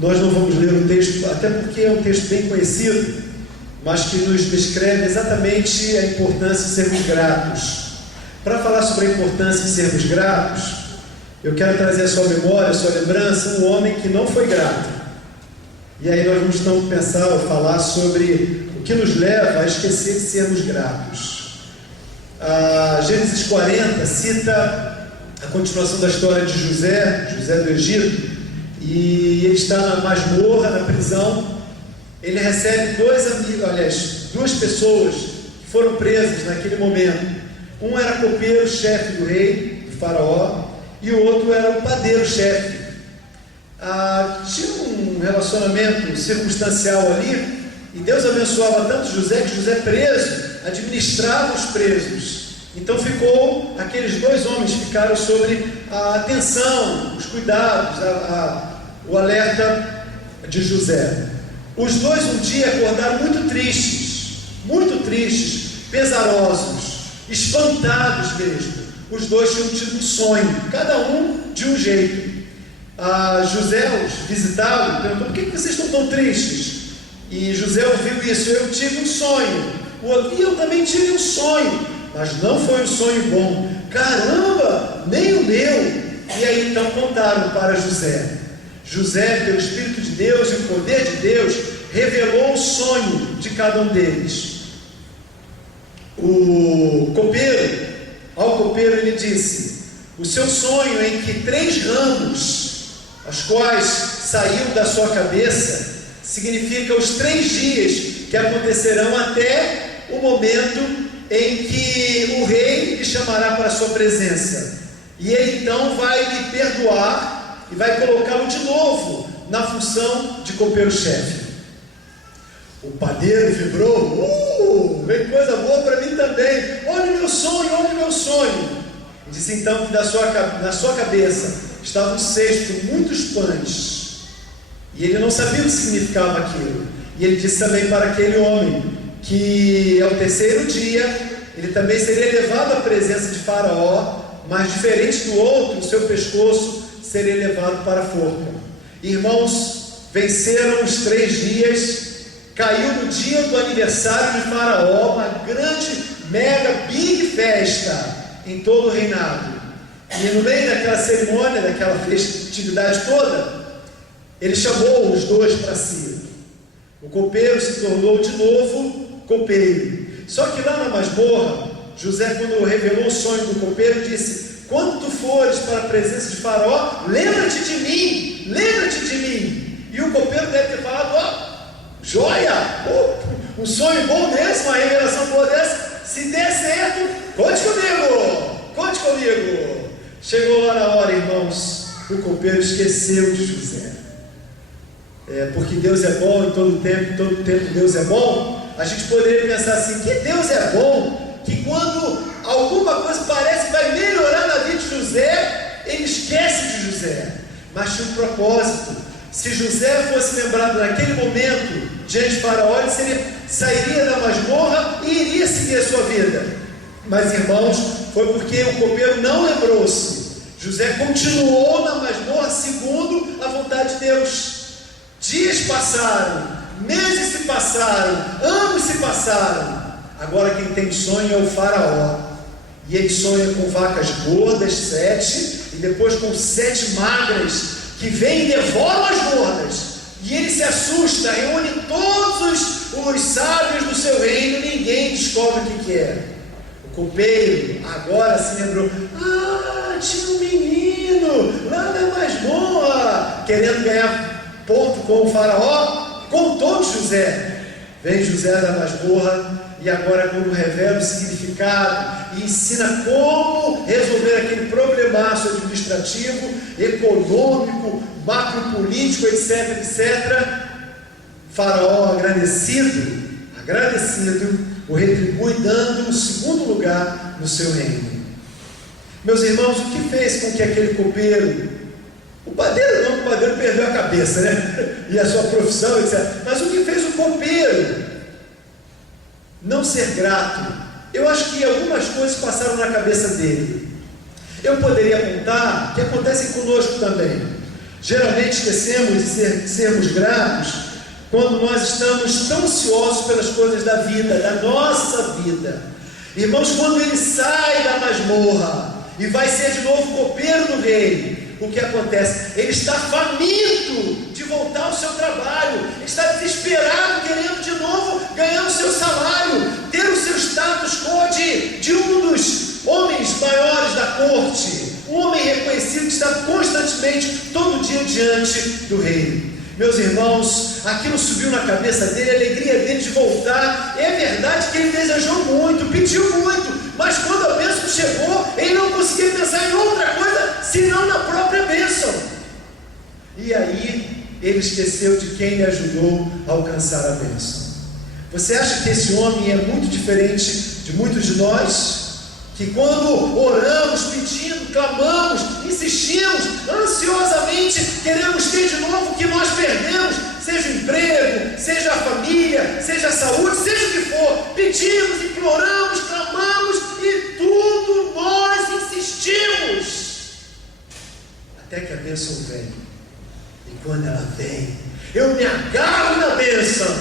Nós não vamos ler o texto, até porque é um texto bem conhecido, mas que nos descreve exatamente a importância de sermos gratos. Para falar sobre a importância de sermos gratos, eu quero trazer à sua memória, à sua lembrança, um homem que não foi grato. E aí nós vamos então pensar ou falar sobre o que nos leva a esquecer de sermos gratos. Gênesis 40 cita a continuação da história de José do Egito, e ele está na masmorra, na prisão. Ele recebe duas pessoas que foram presas naquele momento. Um era copeiro, chefe do rei, do faraó, e o outro era o padeiro, chefe. Tinha um relacionamento circunstancial ali, e Deus abençoava tanto José, que José preso, administrava os presos. Então aqueles dois homens ficaram sobre a atenção, os cuidados, o alerta de José. Os dois um dia acordaram muito tristes, pesarosos, espantados mesmo. Os dois tinham tido um sonho, cada um de um jeito. José os visitava e perguntou: por que vocês estão tão tristes? E José ouviu isso: eu tive um sonho. E eu também tive um sonho, mas não foi um sonho bom. Caramba, nem o meu. E aí então contaram para José. José, pelo Espírito de Deus e o poder de Deus, revelou o sonho de cada um deles. Ao copeiro ele disse: o seu sonho em que 3 ramos, os quais saíram da sua cabeça, significa os 3 dias que acontecerão até o momento em que o rei lhe chamará para a sua presença, e ele então vai lhe perdoar e vai colocá-lo de novo na função de copeiro-chefe. O padeiro vibrou: vem coisa boa para mim também, olha o meu sonho. E disse então que na sua cabeça estava um cesto com muitos pães, e ele não sabia o que significava aquilo. E ele disse também para aquele homem que ao 3º dia ele também seria levado à presença de Faraó, mas diferente do outro, o seu pescoço seria levado para a forca. Irmãos, venceram os 3 dias, caiu no dia do aniversário de Faraó, uma grande, mega, big festa em todo o reinado. E no meio daquela cerimônia, daquela festividade toda, ele chamou os dois para si. O copeiro se tornou de novo copeiro. Só que lá na masmorra, José, quando revelou o sonho do copeiro, disse: quando tu fores para a presença de Faraó, lembra-te de mim. E o copeiro deve ter falado: joia, um sonho bom desse, uma revelação boa dessa, se der certo, conte comigo. Chegou lá na hora, irmãos, o copeiro esqueceu de José. Porque Deus é bom em todo tempo Deus é bom. A gente poderia pensar assim: que Deus é bom, que quando alguma coisa parece que vai melhorar na vida de José, ele esquece de José. Mas tinha um propósito. Se José fosse lembrado naquele momento diante de Faraó, ele sairia da masmorra e iria seguir a sua vida. Mas, irmãos, foi porque o copeiro não lembrou-se. José continuou na masmorra segundo a vontade de Deus. Dias passaram, meses se passaram, anos se passaram. Agora quem tem sonho é o Faraó, e ele sonha com vacas gordas 7, e depois com 7 magras, que vêm e devoram as gordas, e ele se assusta, reúne todos os sábios do seu reino, ninguém descobre o que é. O copeiro agora se lembrou: tinha um menino lá na masmorra, querendo ganhar ponto com o Faraó, contou de José. Vem José da masmorra, e agora quando revela o significado e ensina como resolver aquele problemaço administrativo, econômico, macropolítico, etc. Faraó, agradecido, o retribui, dando o 2º lugar no seu reino. Meus irmãos, o que fez com que aquele copeiro, o padeiro perdeu a cabeça, né? E a sua profissão, etc. Mas o que fez o copeiro não ser grato? Eu acho que algumas coisas passaram na cabeça dele. Eu poderia apontar que acontecem conosco também. Geralmente esquecemos de sermos gratos quando nós estamos tão ansiosos pelas coisas da vida, da nossa vida. Irmãos, quando ele sai da masmorra e vai ser de novo copeiro do rei, o que acontece? Ele está faminto de voltar ao seu trabalho, está desesperado, querendo de novo ganhar o seu salário, ter o seu status quo de um dos homens maiores da corte, um homem reconhecido que está constantemente, todo dia diante do rei. Meus irmãos, aquilo subiu na cabeça dele, a alegria dele de voltar. É verdade que ele desejou muito, pediu muito, mas quando a bênção chegou, ele não conseguia pensar em outra coisa senão na própria bênção. E aí ele esqueceu de quem lhe ajudou a alcançar a bênção. Você acha que esse homem é muito diferente de muitos de nós? Que quando oramos, pedimos, clamamos, insistimos, ansiosamente queremos ter de novo o que nós perdemos, seja o emprego, seja a família, seja a saúde, seja o que for, pedimos, imploramos, clamamos e tudo nós insistimos, até que a bênção vem. E quando ela vem, eu me agarro na bênção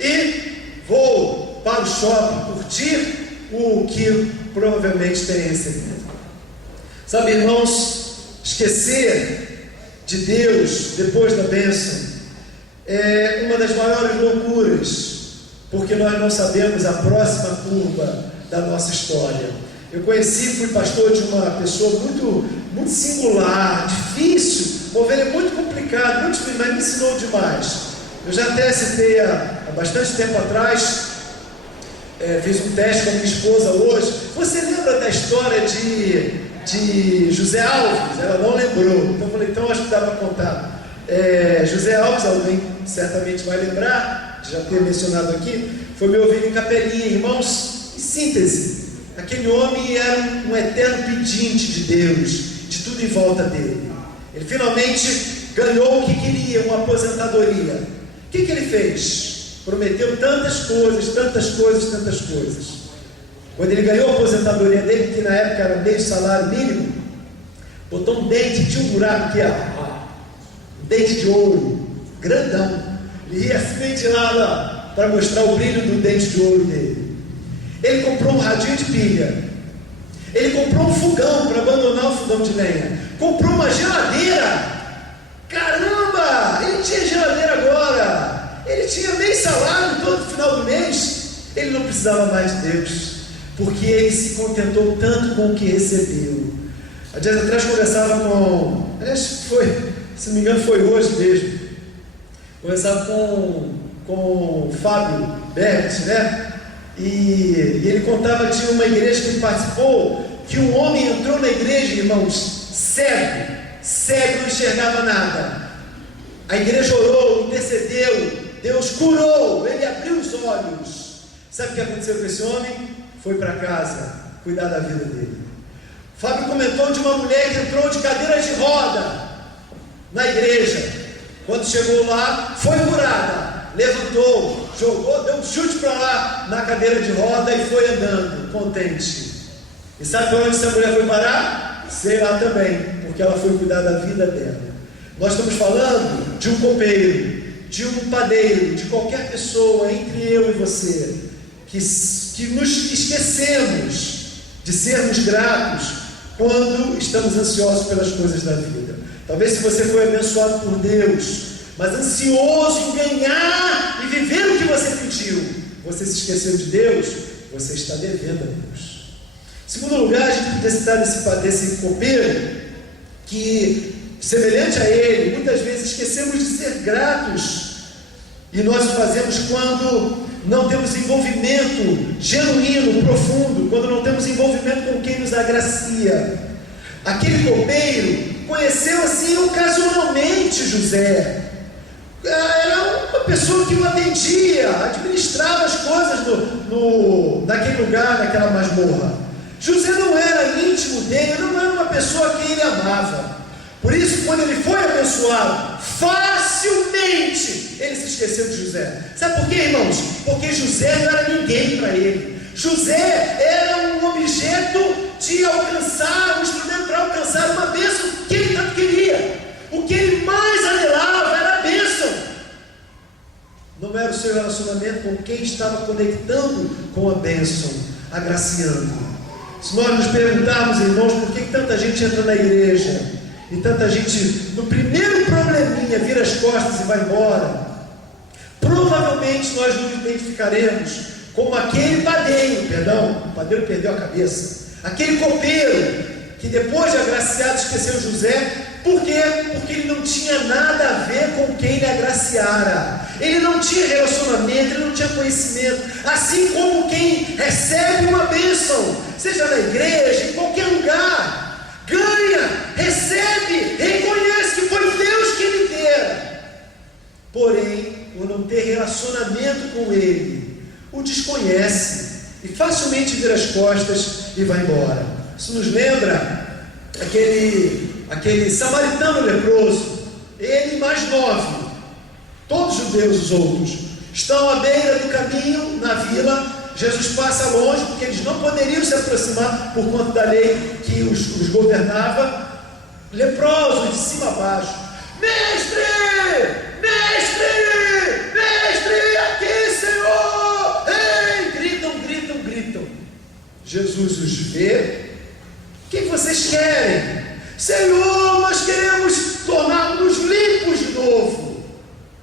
e vou para o shopping curtir o que provavelmente tem recebido. Sabe, irmãos, esquecer de Deus depois da bênção é uma das maiores loucuras, porque nós não sabemos a próxima curva da nossa história. Eu fui pastor de uma pessoa muito singular, difícil, uma ovelha muito complicada, muito difícil, mas me ensinou demais. Eu já até citei há bastante tempo atrás, fiz um teste com a minha esposa hoje. Você lembra da história de José Alves? Ela não lembrou, então eu falei, então acho que dá para contar. José Alves, alguém certamente vai lembrar, já ter mencionado aqui, foi meu ovelha em Capelinha. Irmãos, em síntese, aquele homem era um eterno pedinte de Deus, de tudo em volta dele. Ele finalmente ganhou o que queria, uma aposentadoria. O que ele fez? Prometeu tantas coisas. Quando ele ganhou a aposentadoria dele, que na época era meio salário mínimo, botou um dente, tinha um buraco aqui, um dente de ouro, grandão. Ele ia assim de lá para mostrar o brilho do dente de ouro dele. Ele comprou um radinho de pilha. Ele comprou um fogão para abandonar o fogão de lenha. Comprou uma geladeira. Caramba! Ele tinha geladeira agora. Ele tinha meio salário todo final do mês. Ele não precisava mais de Deus, porque ele se contentou tanto com o que recebeu. Há dias atrás conversava se não me engano foi hoje mesmo, conversava com o Fábio Berti, né? E ele contava de uma igreja que ele participou, que um homem entrou na igreja, irmãos, cego, não enxergava nada. A igreja orou, intercedeu, Deus curou, ele abriu os olhos. Sabe o que aconteceu com esse homem? Foi para casa cuidar da vida dele. Fábio comentou de uma mulher que entrou de cadeira de roda na igreja. Quando chegou lá, foi curada, levantou, jogou, deu um chute para lá na cadeira de roda e foi andando, contente. E sabe para onde essa mulher foi parar? Sei lá também, porque ela foi cuidar da vida dela. Nós estamos falando de um copeiro, de um padeiro, de qualquer pessoa, entre eu e você, que nos esquecemos de sermos gratos quando estamos ansiosos pelas coisas da vida. Talvez se você foi abençoado por Deus, mas ansioso em ganhar e viver o que você pediu, você se esqueceu de Deus, você está devendo a Deus. Em segundo lugar, a gente podia citar desse copeiro, que semelhante a ele, muitas vezes esquecemos de ser gratos, e nós o fazemos quando não temos envolvimento genuíno, profundo, quando não temos envolvimento com quem nos agracia. Aquele copeiro conheceu assim ocasionalmente José. Era uma pessoa que o atendia, administrava as coisas naquele lugar, naquela masmorra. José não era íntimo dele, não era uma pessoa que ele amava. Por isso, quando ele foi abençoado, facilmente ele se esqueceu de José. Sabe por quê, irmãos? Porque José não era ninguém para ele. José era um objeto de alcançar, um instrumento para alcançar uma bênção que ele tanto queria. O que ele mais anelava era a bênção. Não era o seu relacionamento com quem estava conectando com a bênção, agraciando. Se nós nos perguntarmos, irmãos, por que tanta gente entra na igreja e tanta gente, no primeiro probleminha, vira as costas e vai embora, provavelmente nós nos identificaremos como aquele padeiro, o padeiro perdeu a cabeça, aquele copeiro que depois de agraciado esqueceu José. Por quê? Porque ele não tinha nada a ver com quem ele agraciara. Ele não tinha relacionamento, ele não tinha conhecimento. Assim como quem recebe uma bênção, seja na igreja, em qualquer lugar, ganha, recebe, reconhece que foi Deus que lhe dera. Porém, por não ter relacionamento com ele, o desconhece e facilmente vira as costas e vai embora. Isso nos lembra aquele samaritano leproso. Ele mais 9, todos judeus os outros, estão à beira do caminho na vila. Jesus passa longe, porque eles não poderiam se aproximar por conta da lei que os governava. Leprosos, de cima a baixo: mestre, mestre, mestre, aqui, Senhor! Ei, gritam. Jesus os vê. O que vocês querem? Senhor, nós queremos tornar-nos limpos de novo.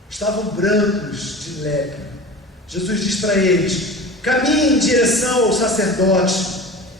Estavam brancos de lepra. Jesus diz para eles: caminhem em direção ao sacerdote.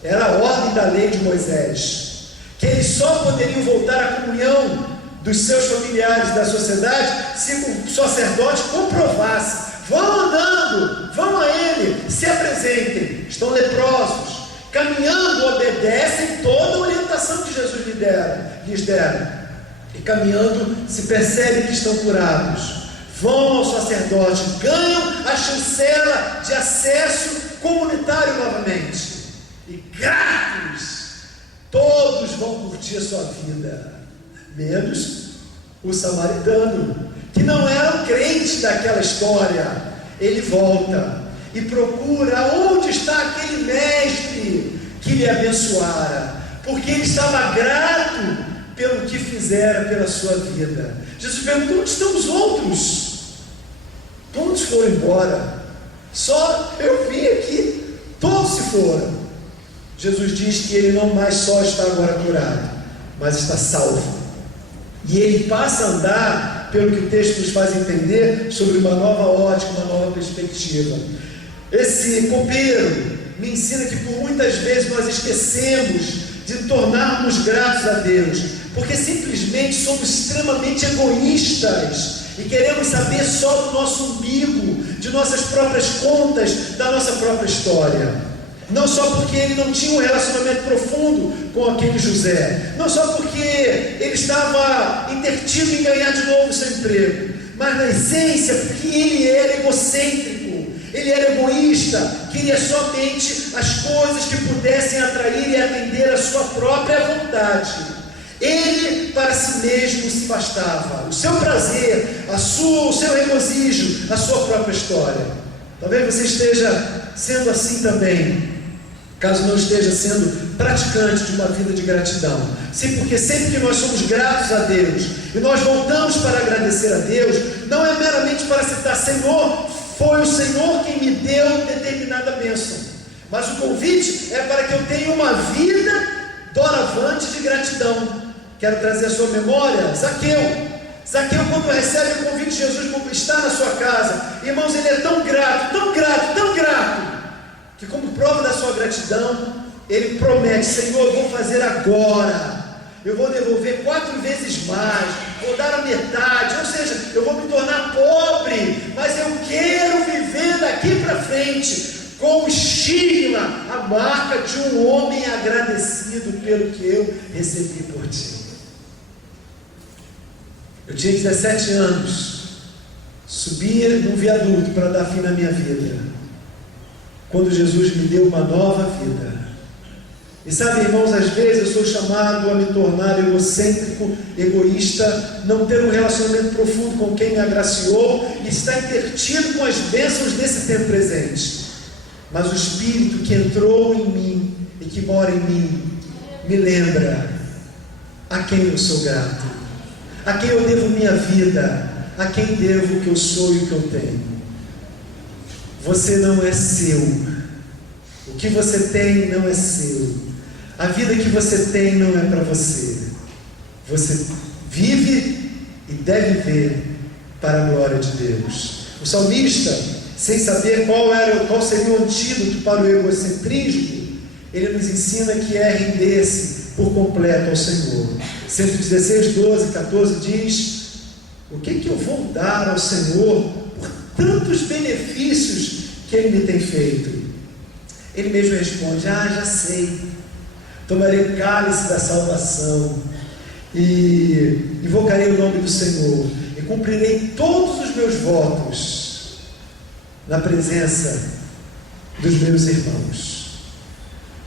Era a ordem da lei de Moisés, que eles só poderiam voltar à comunhão dos seus familiares, da sociedade, se o sacerdote comprovasse. Vão andando, vão a ele, se apresentem. Estão leprosos, caminhando, obedecem toda a orientação que Jesus lhes dera. E caminhando, se percebe que estão curados. Vão ao sacerdote, ganham a chancela de acesso comunitário novamente. E gratos, todos vão curtir a sua vida, menos o samaritano, que não era um crente daquela história. Ele volta e procura onde está aquele mestre que lhe abençoara, porque ele estava grato pelo que fizera pela sua vida. Jesus perguntou: onde estão os outros? Todos foram embora, só eu vim aqui, todos se foram. Jesus diz que ele não mais só está agora curado, mas está salvo. E ele passa a andar, pelo que o texto nos faz entender, sobre uma nova ótica, uma nova perspectiva. Esse copeiro me ensina que por muitas vezes nós esquecemos de tornarmos gratos a Deus, porque simplesmente somos extremamente egoístas e queremos saber só do nosso umbigo, de nossas próprias contas, da nossa própria história. Não só porque ele não tinha um relacionamento profundo com aquele José, não só porque ele estava intertido em ganhar de novo seu emprego, mas na essência porque ele era egocêntrico, ele era egoísta, queria somente as coisas que pudessem atrair e atender a sua própria vontade. Ele para si mesmo se bastava, o seu prazer, o seu regozijo, a sua própria história. Talvez você esteja sendo assim também, caso não esteja sendo praticante de uma vida de gratidão. Sim, porque sempre que nós somos gratos a Deus e nós voltamos para agradecer a Deus, não é meramente para citar: Senhor, foi o Senhor quem me deu determinada bênção, mas o convite é para que eu tenha uma vida doravante de gratidão. Quero trazer a sua memória Zaqueu, quando recebe o convite de Jesus para estar na sua casa, irmãos, ele é tão grato, que como prova da sua gratidão, ele promete: Senhor, eu vou fazer agora, eu vou devolver 4 vezes mais, vou dar a metade, ou seja, eu vou me tornar pobre, mas eu quero viver daqui para frente com o estigma, a marca de um homem agradecido pelo que eu recebi por ti. Eu tinha 17 anos, subia num viaduto para dar fim na minha vida, quando Jesus me deu uma nova vida. E sabe, irmãos, às vezes eu sou chamado a me tornar egocêntrico, egoísta, não ter um relacionamento profundo com quem me agraciou e estar intertido com as bênçãos desse tempo presente. Mas o Espírito que entrou em mim e que mora em mim me lembra a quem eu sou grato, A quem eu devo minha vida? A quem devo o que eu sou e o que eu tenho? Você não é seu. O que você tem não é seu. A vida que você tem não é para você. Você vive e deve viver para a glória de Deus. O salmista, sem saber qual seria o antídoto para o egocentrismo, ele nos ensina que é render-se por completo ao Senhor. 116, 12, 14 diz: o que eu vou dar ao Senhor por tantos benefícios que Ele me tem feito? Ele mesmo responde: já sei, tomarei o cálice da salvação e invocarei o nome do Senhor e cumprirei todos os meus votos na presença dos meus irmãos.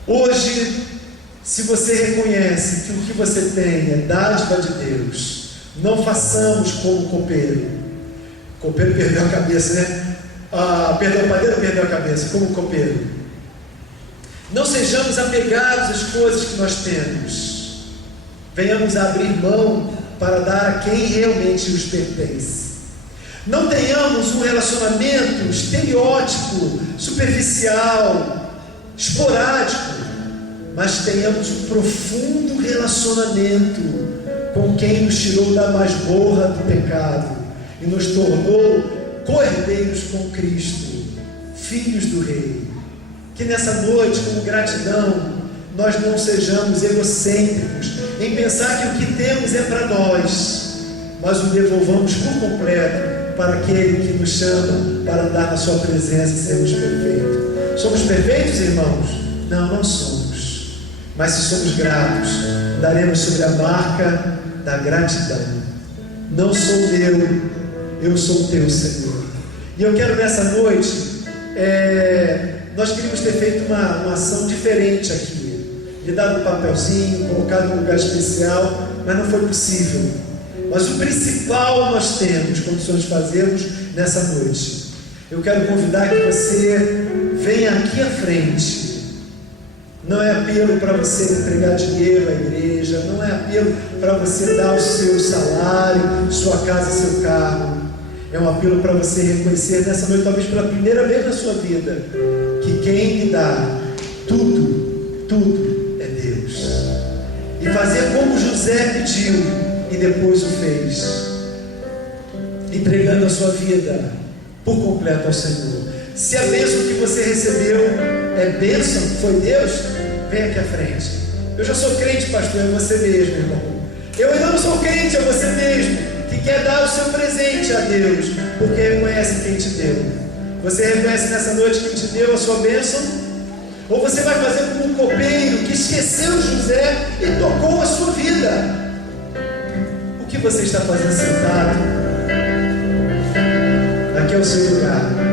Hoje, se você reconhece que o que você tem é dádiva de Deus, não façamos como copeiro. Copeiro perdeu a cabeça, né? O padeiro perdeu a cabeça, como copeiro. Não sejamos apegados às coisas que nós temos. Venhamos a abrir mão para dar a quem realmente nos pertence. Não tenhamos um relacionamento estereótipo, superficial, esporádico, mas tenhamos um profundo relacionamento com quem nos tirou da masmorra do pecado e nos tornou co-herdeiros com Cristo, filhos do Rei. Que nessa noite, com gratidão, nós não sejamos egocêntricos em pensar que o que temos é para nós, mas o devolvamos por completo para aquele que nos chama para andar na sua presença e sermos perfeitos. Somos perfeitos, irmãos? Não somos. Mas se somos gratos, daremos sobre a marca da gratidão. Não sou meu, eu sou teu, Senhor. E eu quero nessa noite, nós queríamos ter feito uma ação diferente aqui, de dar um papelzinho, colocado em um lugar especial, mas não foi possível. Mas o principal nós temos condições de fazermos nessa noite. Eu quero convidar que você venha aqui à frente. Não é apelo para você entregar dinheiro à igreja, não é apelo para você dar o seu salário, sua casa, seu carro. É um apelo para você reconhecer nessa noite, talvez pela primeira vez na sua vida, que quem lhe dá tudo é Deus. E fazer como José pediu e depois o fez, entregando a sua vida por completo ao Senhor. Se a bênção que você recebeu é bênção, foi Deus, vem aqui à frente. Eu já sou crente, pastor, é você mesmo, irmão. Eu ainda não sou crente, é você mesmo, que quer dar o seu presente a Deus, porque reconhece quem te deu. Você reconhece nessa noite quem te deu a sua bênção? Ou você vai fazer como um copeiro que esqueceu José e tocou a sua vida? O que você está fazendo sentado? Aqui é o seu lugar.